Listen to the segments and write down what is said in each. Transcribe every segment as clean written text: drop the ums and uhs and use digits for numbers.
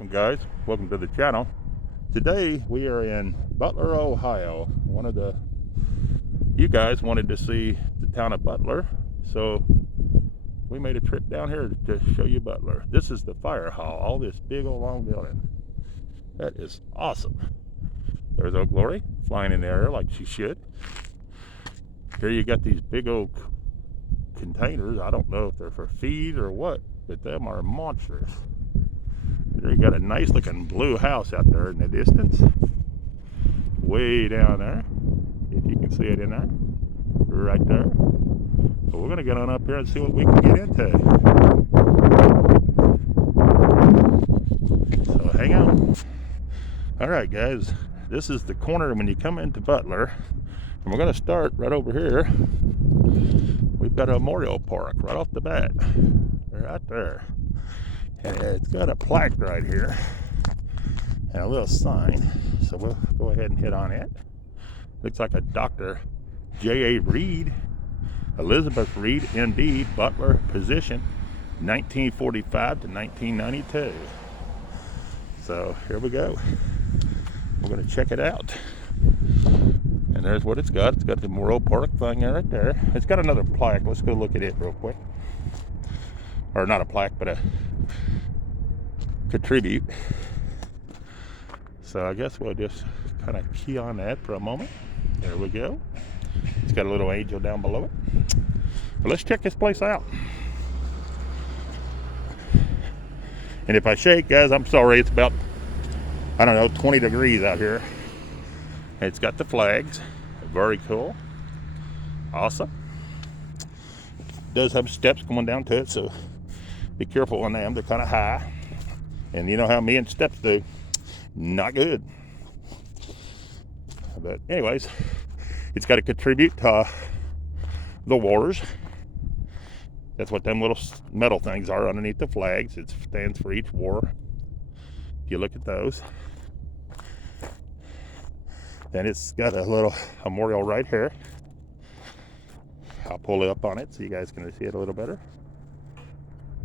Welcome guys, welcome to the channel. Today we are in Butler, Ohio. You guys wanted to see the town of Butler, so we made a trip down here to show you Butler. This is the fire hall, all this big old long building. That is awesome. There's Old Glory flying in the air like she should. Here you got these big old containers. I don't know if they're for feed or what, but them are monstrous. There you got a nice looking blue house out there in the distance, way down there, if you can see it in there, right there. So we're gonna get on up here and see what we can get into. So hang on. All right guys, this is the corner when you come into Butler, and we're gonna start right over here. We've got a memorial park right off the bat, right there. And it's got a plaque right here and a little sign, so we'll go ahead and hit on it. Looks like a Dr. J.A. Reed, Elizabeth Reed, MD, Butler, position 1945 to 1992. So here we go. We're going to check it out. And there's what it's got. It's got the memorial park thing right there. It's got another plaque. Let's go look at it real quick. Or not a plaque, but a contribute. So I guess we'll just kind of key on that for a moment. There we go. It's got a little angel down below it. But let's check this place out. And if I shake, guys, I'm sorry. It's about, I don't know, 20 degrees out here. It's got the flags. Very cool. Awesome. It does have steps going down to it, so be careful on them. They're kind of high. And you know how me and steps do. Not good. But anyways, it's got to contribute to the wars. That's what them little metal things are underneath the flags. It stands for each war. If you look at those. Then it's got a little memorial right here. I'll pull it up on it so you guys can see it a little better.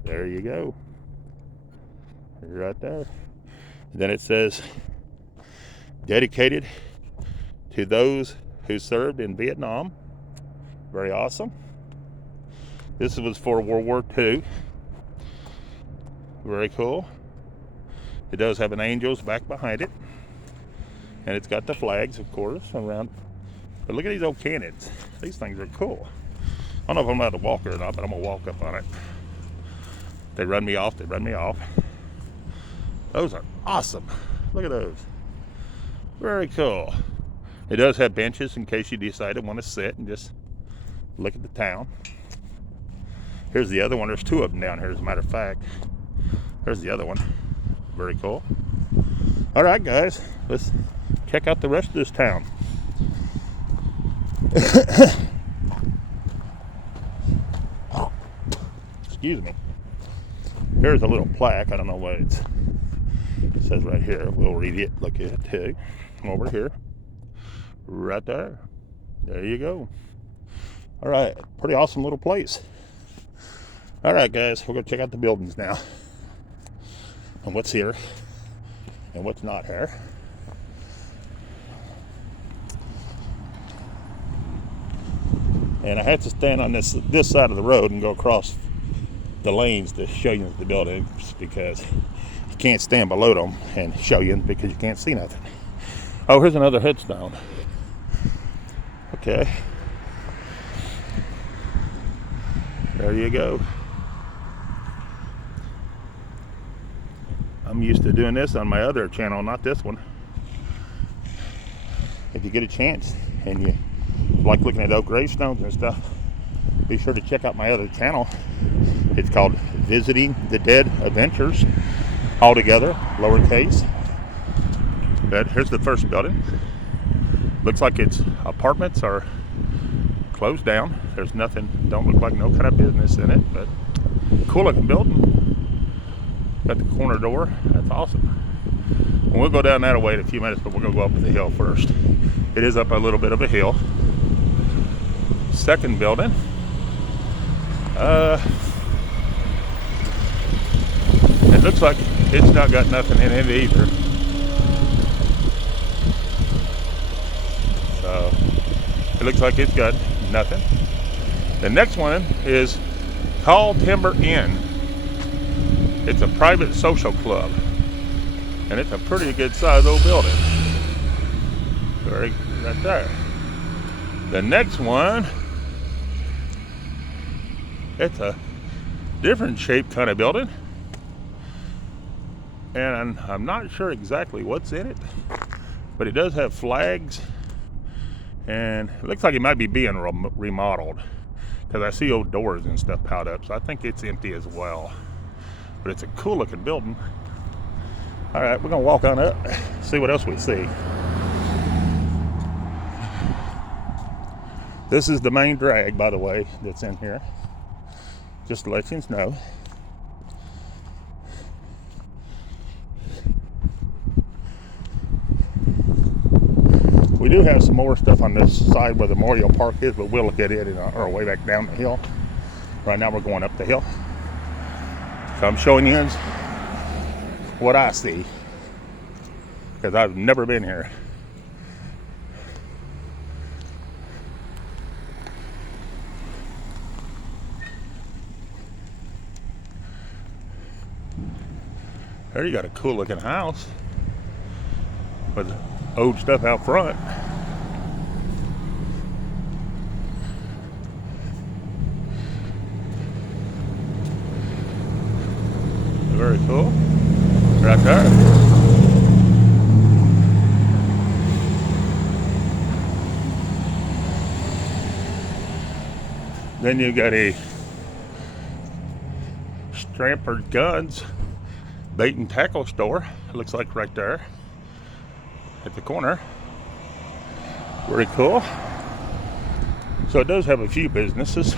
There you go. Right there. And then it says, dedicated to those who served in Vietnam. Very awesome. This was for World War II. Very cool. It does have an angel's back behind it. And it's got the flags, of course, around. But look at these old cannons. These things are cool. I don't know if I'm allowed to walk or not, but I'm going to walk up on it. They run me off. Those are awesome. Look at those. Very cool. It does have benches in case you decide to want to sit and just look at the town. Here's the other one. There's two of them down here, as a matter of fact. There's the other one. Very cool. All right, guys. Let's check out the rest of this town. Excuse me. Here's a little plaque. I don't know what it says right here. We'll read it. Look at it too. Over here. Right there. There you go. All right. Pretty awesome little place. All right, guys. We're going to check out the buildings now. And what's here. And what's not here. And I have to stand on this side of the road and go across the lanes to show you the buildings because you can't stand below them and show you because you can't see nothing. Oh, here's another headstone. Okay. There you go. I'm used to doing this on my other channel, not this one. If you get a chance and you like looking at old gravestones and stuff, be sure to check out my other channel. It's called Visiting the Dead Adventures, all together, lowercase. But here's the first building. Looks like its apartments are closed down. There's nothing, don't look like no kind of business in it, but cool looking building. Got the corner door, that's awesome. And we'll go down that way in a few minutes, but we're gonna go up the hill first. It is up a little bit of a hill. Second building. It looks like it's not got nothing in it either. So it looks like it's got nothing. The next one is Tall Timber Inn. It's a private social club, and it's a pretty good sized old building. Very right there. The next one, it's a different shaped kind of building, and I'm not sure exactly what's in it, but it does have flags, and it looks like it might be being remodeled, because I see old doors and stuff piled up, so I think it's empty as well. But it's a cool looking building. All right, we're gonna walk on up, see what else we see. This is the main drag, by the way, that's in here, just to let you know. We do have some more stuff on this side where the Memorial Park is, but we'll look at it on our way back down the hill. Right now we're going up the hill. So I'm showing you what I see, because I've never been here. There you got a cool looking house with old stuff out front. Very cool. Right there. Then you got a Stramford Guns bait and tackle store. It looks like right there at the corner. Very cool. So it does have a few businesses.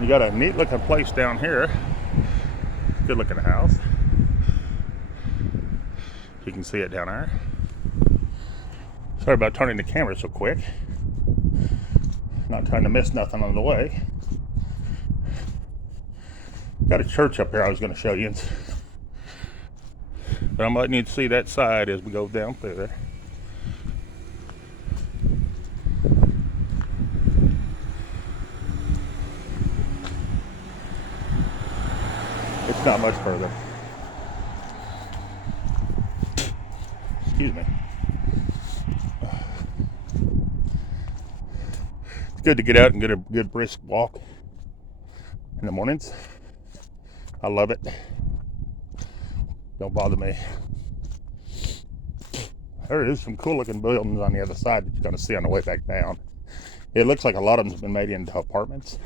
You got a neat looking place down here. Good looking house. You can see it down there. Sorry about turning the camera so quick. Not trying to miss nothing on the way. Got a church up here I was going to show you. But I might need to see that side as we go down through there. It's not much further. Excuse me. It's good to get out and get a good brisk walk in the mornings. I love it. Don't bother me. There is some cool looking buildings on the other side that you're going to see on the way back down. It looks like a lot of them have been made into apartments.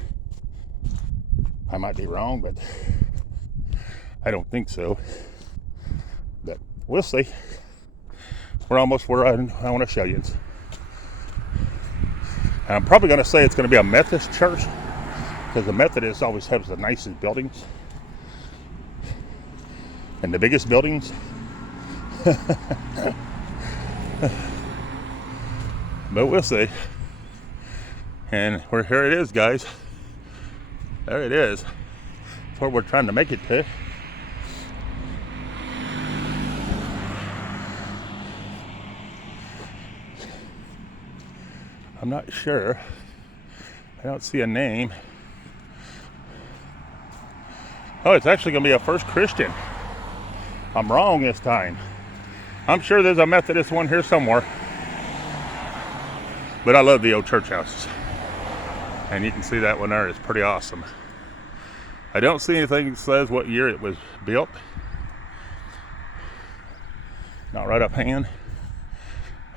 I might be wrong, but I don't think so. But we'll see. We're almost where I want to show you. And I'm probably going to say it's going to be a Methodist church, because the Methodists always have the nicest buildings and the biggest buildings. But we'll see. And here it is, guys. There it is. That's where we're trying to make it to. I'm not sure. I don't see a name. Oh, it's actually going to be a First Christian. I'm wrong this time. I'm sure there's a Methodist one here somewhere. But I love the old church houses. And you can see that one there is pretty awesome. I don't see anything that says what year it was built. Not right offhand.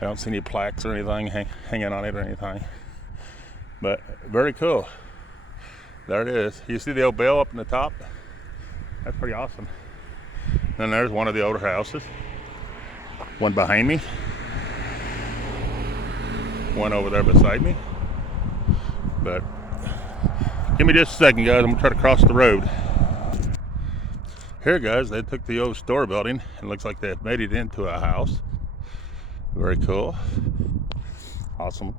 I don't see any plaques or anything hanging on it or anything. But very cool. There it is. You see the old bell up in the top? That's pretty awesome. And there's one of the older houses. One behind me. One over there beside me. But give me just a second, guys. I'm going to try to cross the road. Here, guys, they took the old store building and looks like they've made it into a house. Very cool. Awesome.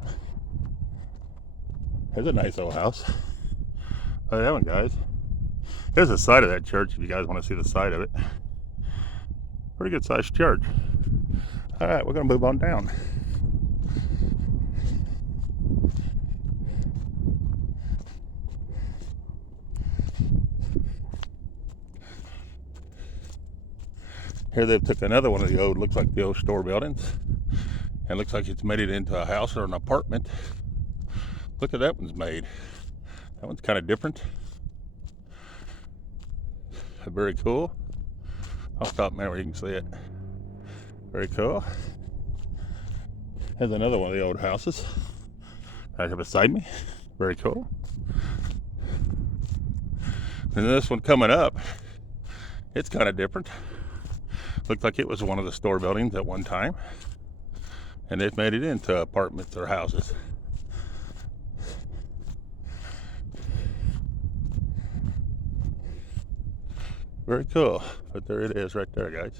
There's a nice old house. Oh, that one, guys. Here's the side of that church if you guys want to see the side of it. Pretty good sized church. All right, we're going to move on down. Here they've took another one of the old, looks like the old store buildings, and looks like it's made it into a house or an apartment. Look at that one's made. That one's kind of different. Very cool. I'll stop there where you can see it. Very cool. Here's another one of the old houses right here beside me. Very cool. And this one coming up, it's kind of different. Looked like it was one of the store buildings at one time, and they've made it into apartments or houses. Very cool. But there it is right there, guys.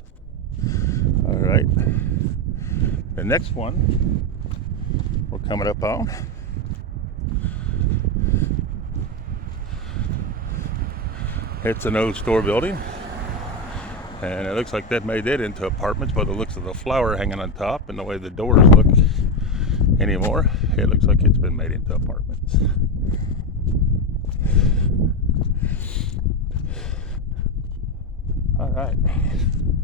All right. The next one we're coming up on. It's an old store building, and it looks like they've made it into apartments by the looks of the flower hanging on top and the way the doors look anymore. It looks like it's been made into apartments. All right,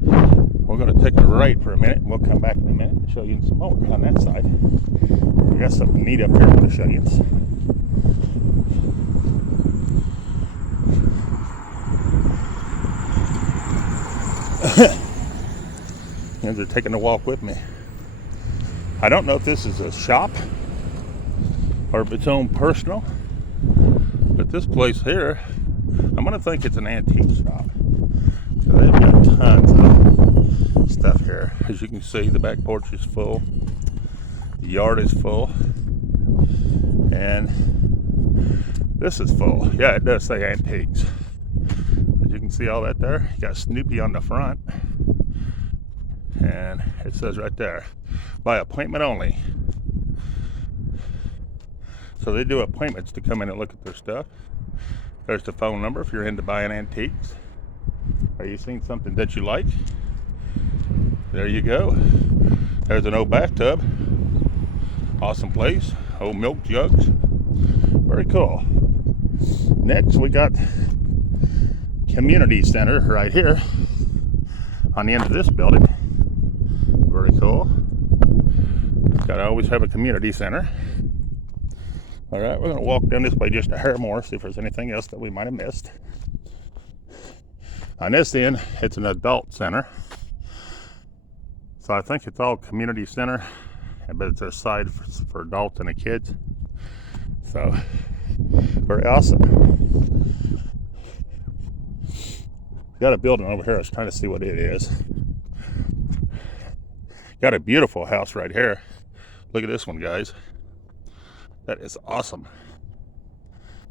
we're going to take a right for a minute, and we'll come back in a minute and show you some more on that side. We got something neat up here I want to show you. And they're taking a walk with me. I don't know if this is a shop or if it's own personal, but this place here, I'm going to think it's an antique shop. So they've got tons of stuff here. As you can see, the back porch is full. The yard is full. And this is full. Yeah, it does say antiques. As you can see all that there. You got Snoopy on the front. And it says right there, by appointment only. So they do appointments to come in and look at their stuff. There's the phone number if you're into buying antiques. Are you seeing something that you like? There you go. There's an old bathtub. Awesome place. Old milk jugs. Very cool. Next we got community center right here on the end of this building. Very cool. Gotta always have a community center. All right, we're gonna walk down this way just a hair more, see if there's anything else that we might have missed. On this end, it's an adult center. So I think it's all community center, but it's a side for adults and the kids. So, very awesome. Got a building over here, I was trying to see what it is. Got a beautiful house right here. Look at this one, guys. That is awesome.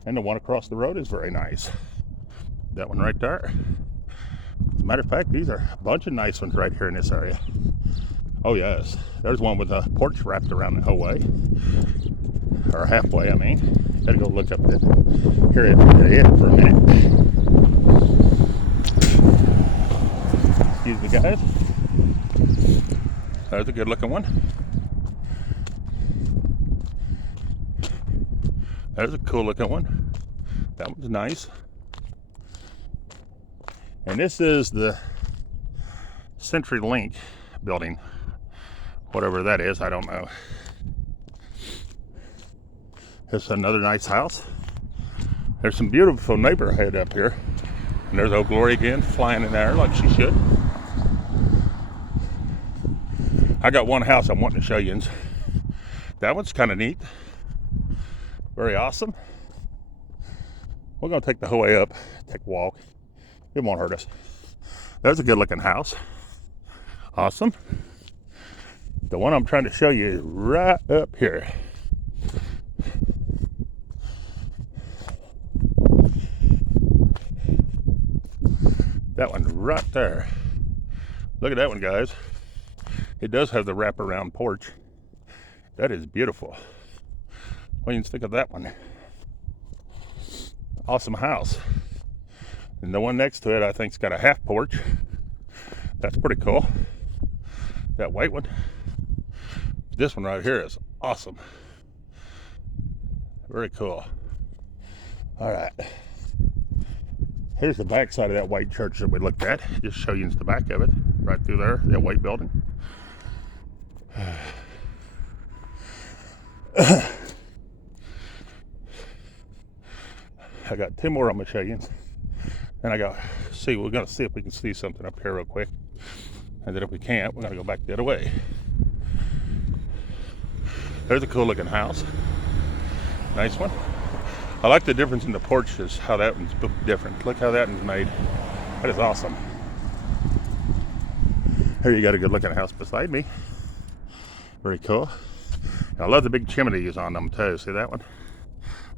And the one across the road is very nice. That one right there. As a matter of fact, these are a bunch of nice ones right here in this area. Oh yes, there's one with a porch wrapped around the whole way. Or halfway, I mean. Gotta go look up it for a minute. Excuse me, guys. There's a good looking one. There's a cool looking one. That one's nice. And this is the CenturyLink building. Whatever that is, I don't know. It's another nice house. There's some beautiful neighborhood up here. And there's old Glory again, flying in there like she should. I got one house I'm wanting to show you. That one's kind of neat. Very awesome. We're going to take the whole way up, take a walk. It won't hurt us. There's a good looking house. Awesome. The one I'm trying to show you is right up here. That one right there. Look at that one, guys. It does have the wraparound porch. That is beautiful. What do you think of that one? awesome house. And the one next to it, I think's got a half porch. That's pretty cool. That white one. This one right here is awesome. Very cool. All right. Here's the back side of that white church that we looked at. Just show you the back of it. Right through there, that white building. I got 2 more I'm gonna show you. And we're gonna see if we can see something up here real quick. And then if we can't, we're gonna go back the other way. There's a cool looking house. Nice one. I like the difference in the porches, how that one's different. Look how that one's made. That is awesome. Here you got a good looking house beside me. Very cool. I love the big chimneys on them too. See that one?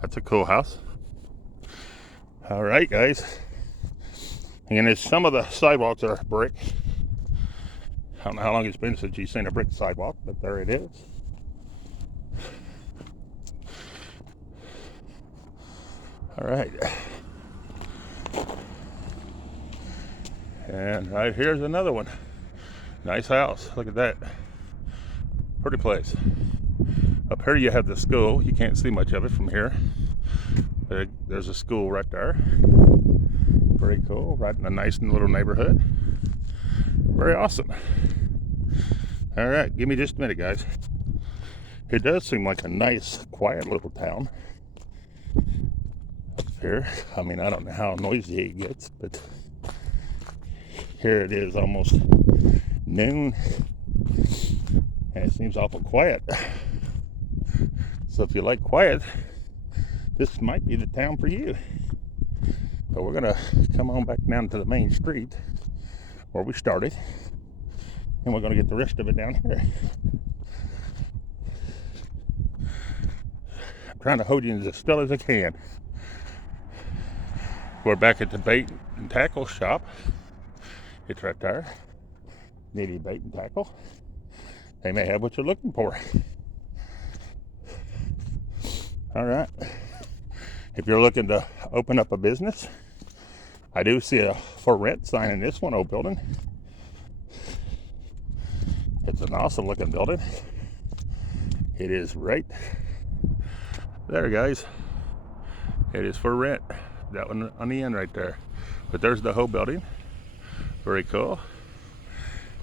That's a cool house. All right, guys. And there's some of the sidewalks are brick. I don't know how long it's been since you've seen a brick sidewalk, but there it is. All right. And right here's another one. Nice house. Look at that. Pretty place. Up here you have the school. You can't see much of it from here. There's a school right there. Pretty cool. Right in a nice little neighborhood. Very awesome. All right. Give me just a minute, guys. It does seem like a nice, quiet little town. Up here. I mean, I don't know how noisy it gets, but here it is almost noon. And it seems awful quiet. So if you like quiet, this might be the town for you. But we're gonna come on back down to the main street where we started, and we're gonna get the rest of it down here. I'm trying to hold you as still as I can. We're back at the bait and tackle shop. It's right there. Nitty bait and tackle. They may have what you're looking for. All right. If you're looking to open up a business, I do see a for rent sign in this one old building. It's an awesome looking building. It is right there, guys. It is for rent. That one on the end right there. But there's the whole building. Very cool.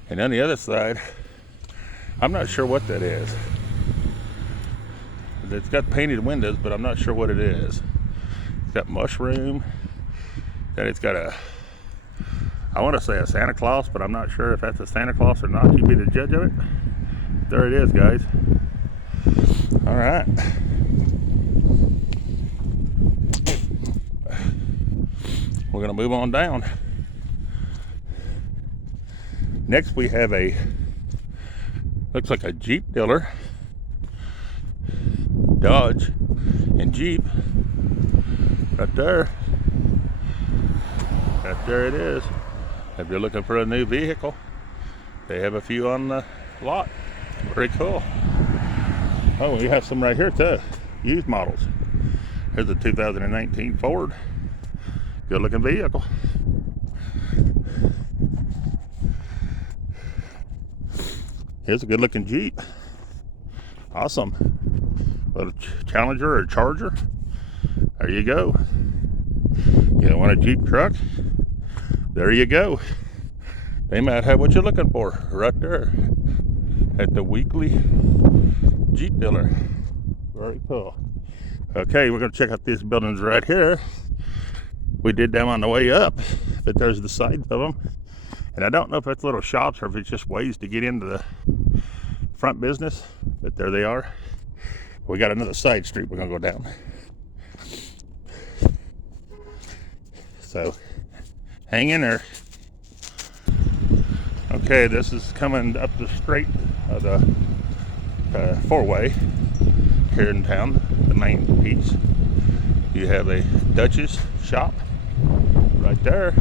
And on the other side, I'm not sure what that is. It's got painted windows, but I'm not sure what it is. It's got mushroom. Then it's got I want to say a Santa Claus, but I'm not sure if that's a Santa Claus or not. You be the judge of it. There it is, guys. All right. We're going to move on down. Next we have looks like a Jeep dealer. Dodge and Jeep. Right there. Right there it is. If you're looking for a new vehicle, they have a few on the lot. Very cool. Oh, we have some right here too. Used models. Here's a 2019 Ford. Good looking vehicle. Here's a good looking Jeep. Awesome. Little Challenger or Charger. There you go. You want a Jeep truck? There you go. They might have what you're looking for right there at the weekly Jeep dealer. Very cool. Okay, we're going to check out these buildings right here. We did them on the way up, but there's the sides of them. And I don't know if it's little shops or if it's just ways to get into the front business, but there they are. We got another side street we're going to go down. So, hang in there. Okay, this is coming up the straight of the four-way here in town, the main piece. You have a Dutch's shop right there.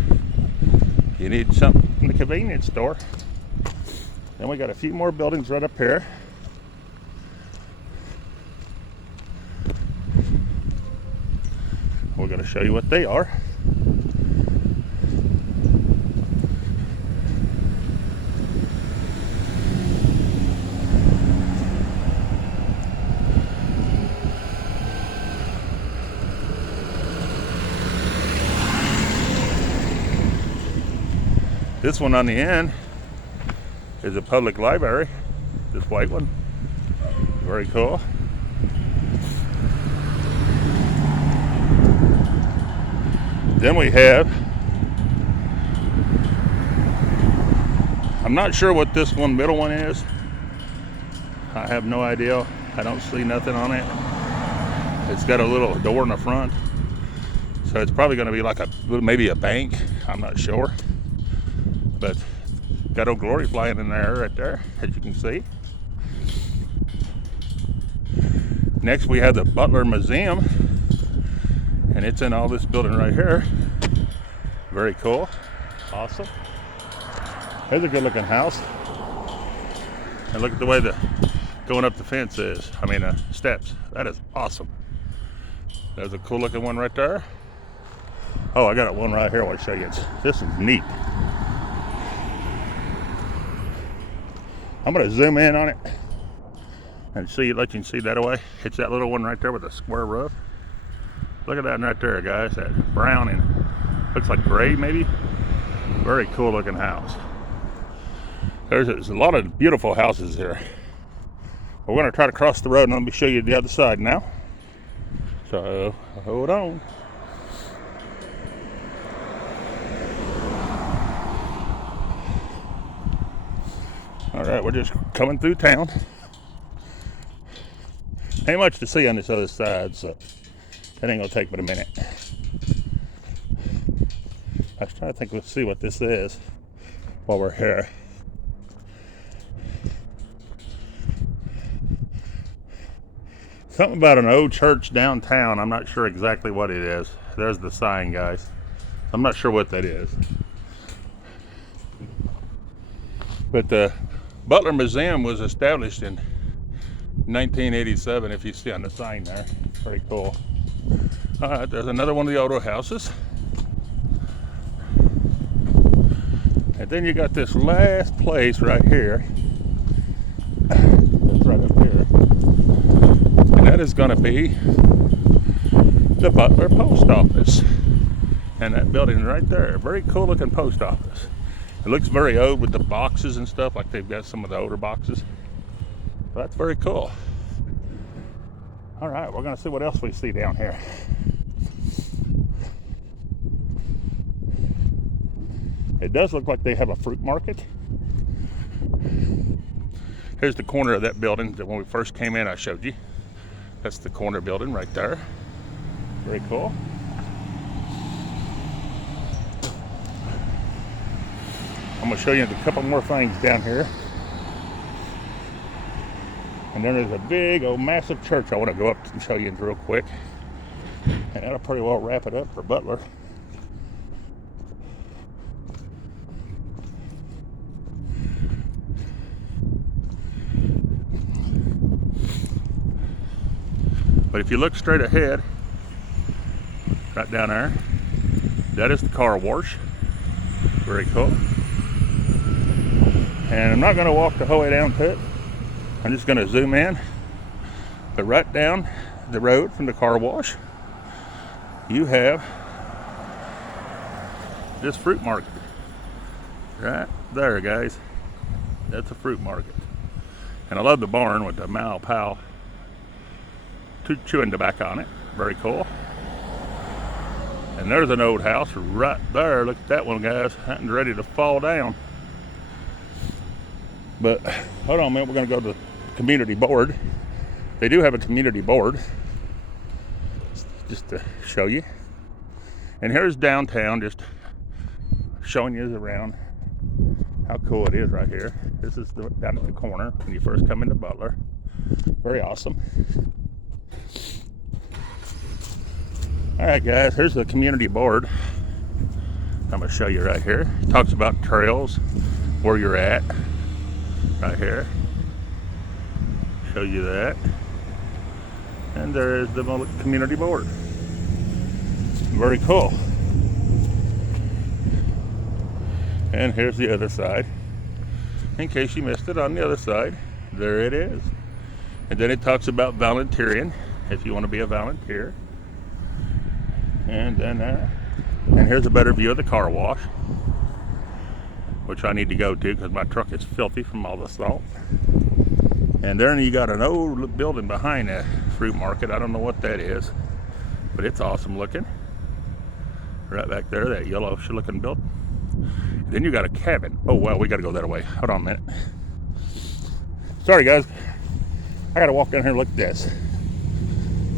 You need something in the convenience store. Then we got a few more buildings right up here. We're going to show you what they are. This one on the end is a public library, this white one. Very cool. Then we have, I'm not sure what this middle one is. I have no idea. I don't see nothing on it. It's got a little door in the front. So it's probably going to be like maybe a bank. I'm not sure. But got Old Glory flying in there right there, as you can see. Next we have the Butler Museum, and it's in all this building right here. Very cool. Awesome. Here's a good looking house. And look at the way the going up the fence is. Steps. That is awesome. There's a cool looking one right there. Oh, I got one right here I want to show you. This is neat. I'm going to zoom in on it and let you see that away. It's that little one right there with a square roof. Look at that right there, guys. That brown and looks like gray, maybe. Very cool looking house. There's a lot of beautiful houses here. We're going to try to cross the road, and let me show you the other side now. So, hold on. All right, we're just coming through town. Ain't much to see on this other side, so that ain't gonna take but a minute. I was trying to think, let's see what this is while we're here. Something about an old church downtown. I'm not sure exactly what it is. There's the sign, guys. I'm not sure what that is. But the Butler Museum was established in 1987, if you see on the sign there. Very cool. All right, there's another one of the older houses. And then you got this last place right here. It's right up here. And that is going to be the Butler Post Office. And that building right there. Very cool looking post office. It looks very old with the boxes and stuff, like they've got some of the older boxes. But that's very cool. All right, we're going to see what else we see down here. It does look like they have a fruit market. Here's the corner of that building that when we first came in I showed you. That's the corner building right there. Very cool. I'm going to show you a couple more things down here. And then there's a big old massive church I want to go up and show you real quick. And that'll pretty well wrap it up for Butler. But if you look straight ahead, right down there, that is the car wash. Very cool. And I'm not going to walk the whole way down to it. I'm just going to zoom in. But right down the road from the car wash, you have this fruit market. Right there, guys. That's a fruit market. And I love the barn with the Mau Pau chewing tobacco on it. Very cool. And there's an old house right there. Look at that one, guys. That one's ready to fall down. But hold on a minute, we're going to go to the community board. They do have a community board, just to show you. And here's downtown, just showing you around how cool it is right here. This is down at the corner when you first come into Butler. Very awesome. All right, guys, here's the community board. I'm going to show you right here. It talks about trails, where you're at. Right here. Show you that. And there's the community board. Very cool. And here's the other side. In case you missed it, on the other side, there it is. And then it talks about volunteering, if you want to be a volunteer. And then and here's a better view of the car wash, which I need to go to because my truck is filthy from all the salt. And then you got an old building behind that fruit market. I don't know what that is, but it's awesome looking. Right back there, that yellowish looking building. Then you got a cabin. Oh, well, we got to go that way. Hold on a minute. Sorry, guys. I got to walk down here and look at this.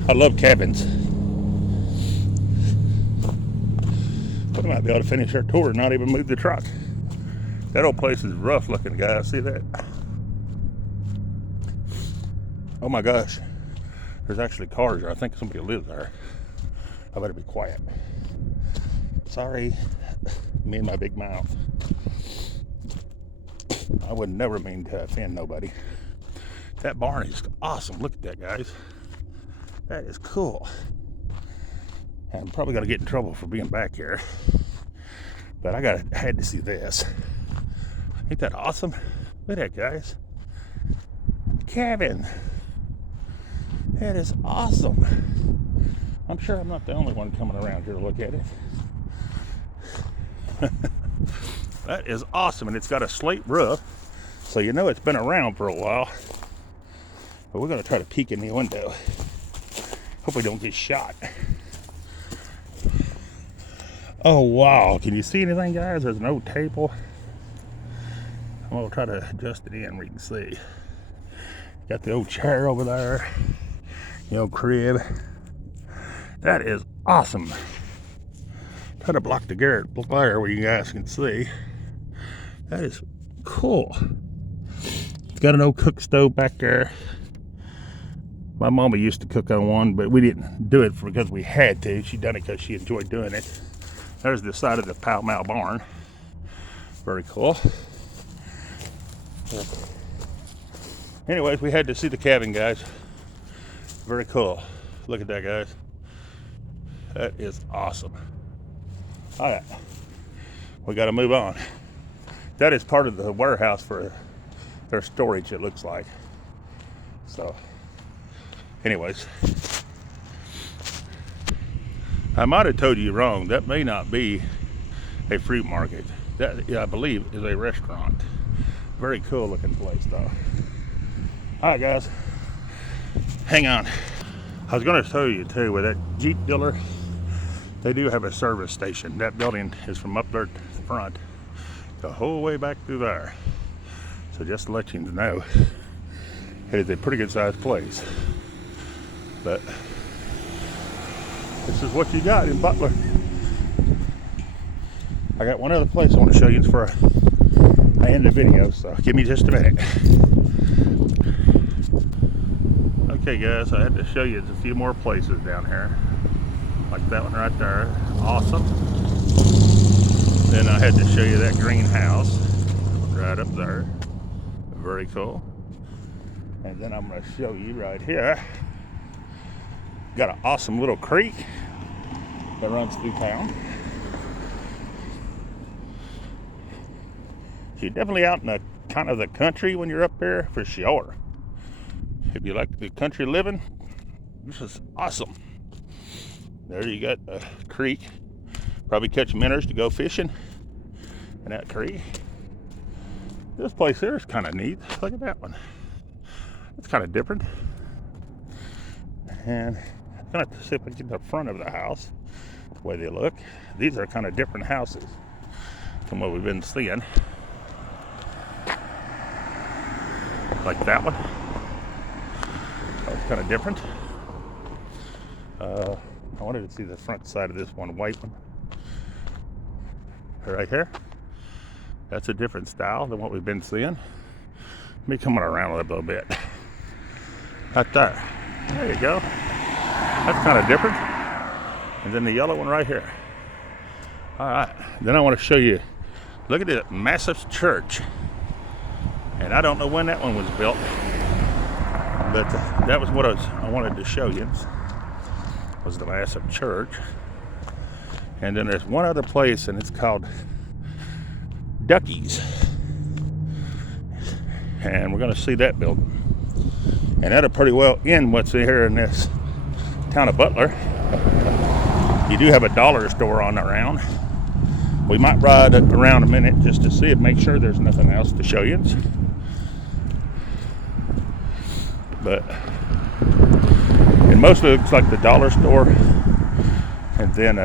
I love cabins. We might be able to finish our tour and not even move the truck. That old place is rough looking, guys. See that? Oh my gosh. There's actually cars there. I think somebody lives there. I better be quiet. Sorry. Me and my big mouth. I would never mean to offend nobody. That barn is awesome. Look at that, guys. That is cool. And I'm probably gonna get in trouble for being back here, but I had to see this. Ain't that awesome? Look at that, guys. Cabin. That is awesome. I'm sure I'm not the only one coming around here to look at it. That is awesome, and it's got a slate roof, so you know it's been around for a while. But we're gonna try to peek in the window. Hope we don't get shot. Oh wow, can you see anything, guys? There's no table. I'm gonna try to adjust it in where you can see. Got the old chair over there, the old crib. That is awesome. Try to block the glare where you guys can see. That is cool. It's got an old cook stove back there. My mama used to cook on one, but we didn't do it because we had to. She done it because she enjoyed doing it. There's the side of the Pow Mow barn. Very cool. Anyways, we had to see the cabin, guys. Very cool. Look at that, guys. That is awesome. All right, we got to move on. That is part of the warehouse for their storage, it looks like. So, anyways, I might have told you wrong. That may not be a fruit market. That, I believe, is a restaurant. Very cool looking place, though. All right, guys, hang on. I was going to show you too, with that Jeep dealer, they do have a service station. That building is from up there to the front, the whole way back through there. So just to let you know, it is a pretty good sized place. But this is what you got in Butler. I got one other place I want to show you before I end the video, so give me just a minute. Okay guys, I had to show you a few more places down here. Like that one right there, awesome. Then I had to show you that greenhouse right up there, very cool. And then I'm going to show you right here, got an awesome little creek that runs through town. You're definitely out in the kind of the country when you're up there, for sure. If you like the country living, this is awesome. There you got a creek. Probably catch minnows to go fishing in that creek. This place here is kind of neat. Look at that one. It's kind of different. And I'm going to see if I can get the front of the house, the way they look. These are kind of different houses from what we've been seeing. Like that one. That's kind of different. I wanted to see the front side of this one, white one. Right here. That's a different style than what we've been seeing. Let me come around a little bit. Right there. There you go. That's kind of different. And then the yellow one right here. All right. Then I want to show you, look at this massive church. And I don't know when that one was built, but that was what I wanted to show you, was the massive church. And then there's one other place, and it's called Ducky's. And we're going to see that building. And that'll pretty well end what's here in this town of Butler. You do have a dollar store on around. We might ride around a minute just to see it, make sure there's nothing else to show you. But it mostly looks like the dollar store. And then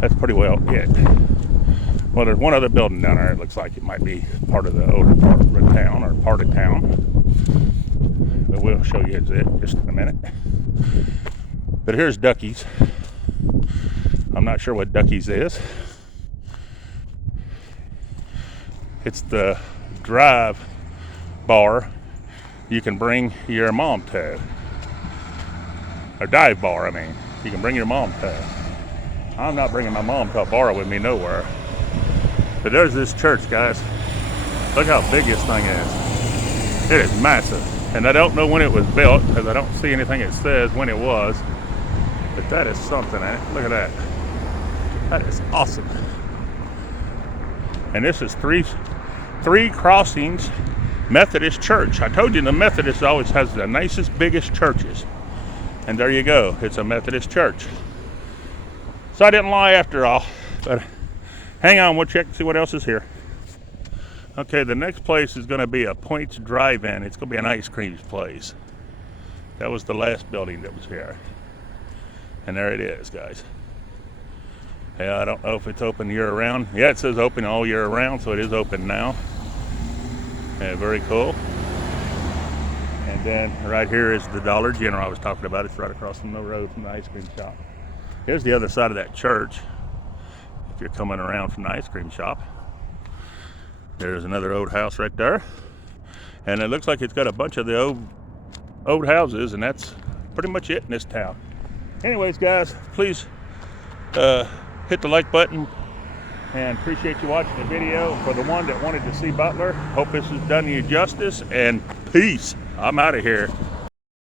that's pretty well it. Well, there's one other building down there. It looks like it might be part of the older part of the town, or part of town. But we'll show you it just in a minute. But here's Ducky's. I'm not sure what Ducky's is. It's the drive bar you can bring your mom to. Or dive bar, I mean. You can bring your mom to. I'm not bringing my mom to a bar with me nowhere. But there's this church, guys. Look how big this thing is. It is massive. And I don't know when it was built, because I don't see anything that says when it was. But that is something, eh? Look at that. That is awesome. And this is Three Crossings Methodist Church. I told you the Methodist always has the nicest, biggest churches. And there you go. It's a Methodist church. So I didn't lie after all. But hang on, we'll check and see what else is here. Okay, the next place is going to be a Points Drive-In. It's going to be an ice cream place. That was the last building that was here. And there it is, guys. Yeah, I don't know if it's open year-round. Yeah, it says open all year round, so it is open now. Yeah, very cool. And then right here is the Dollar General I was talking about. It's right across from the road from the ice cream shop. Here's the other side of that church. If you're coming around from the ice cream shop. There's another old house right there. And it looks like it's got a bunch of the old houses, and that's pretty much it in this town. Anyways, guys, please hit the like button, and appreciate you watching the video. For the one that wanted to see Butler, hope this has done you justice, and peace. I'm out of here.